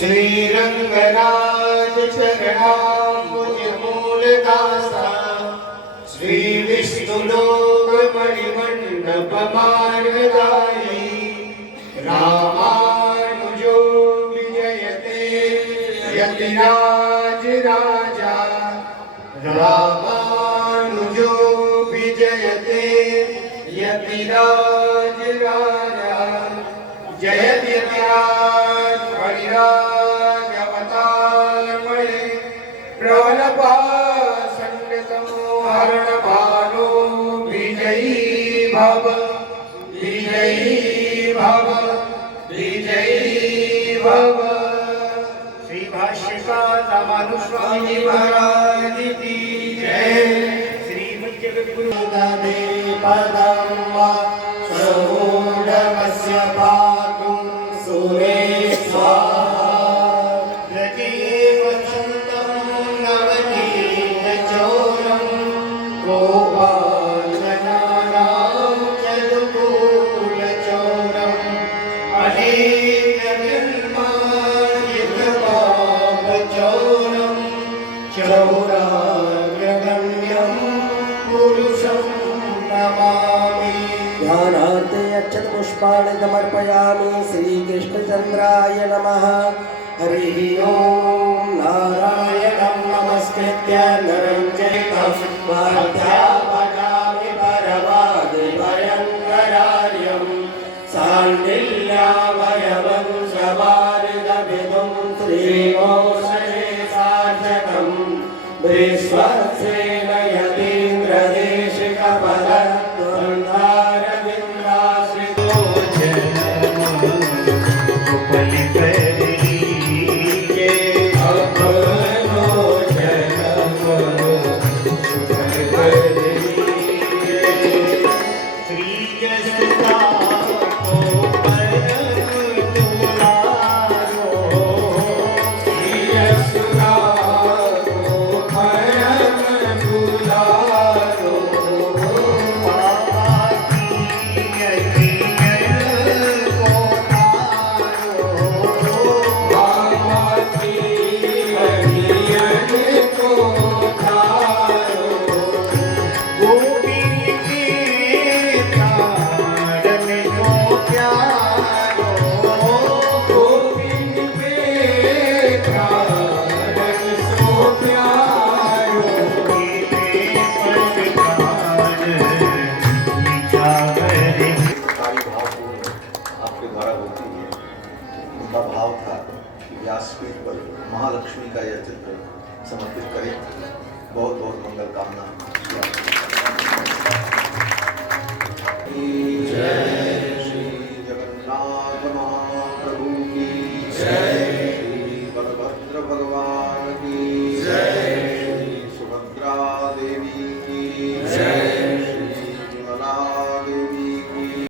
श्रीरंगराज चरणाम्बुज मूलदासा श्री विष्णुलोक मणिमंडप मार्गदायी रामानुजो विजयते यतिराज राजा रामानुजो विजयते यतिराज राजा जयति यतिराज परिराज अवतार मणि प्रबलपाषण्डतमो हरण भानो विजयी भव विजयी भव विजयी भव। श्री भाष्यकार रामानुस्वामी महाराज की जय। श्रीमद् जगद्गुरु पदं वा श्रवोढमस्य पातुं सूरे स्वाहा रजे वसन्तं नवनीतचौरं गोपालनानां चतुर्भुजचौरम् अनेकजन्मायुधपापचौरं चौराग्रगण्यं पुरुषं नमामि। ध्यानार्थे अक्षतपुष्पाणि समर्पयामि। श्रीकृष्णचन्द्राय नमः। हरिः ओं। नारायणं नमस्कृत्य नरं चैव वाद्यापकामि परवादिभयङ्करार्यं साण्डिल्याभयवं सवारिदभिदुं श्रीमोषणे सार्थकं विश्वक्सेन यतीन्द्रदेशिकपदद्वन्द्वारविन्दाश्रितो भाव था कि व्यासपीठ पर महालक्ष्मी का यह चित्र समर्पित करें। बहुत बहुत मंगल कामना। जय श्री जगन्नाथ महाप्रभु की जय।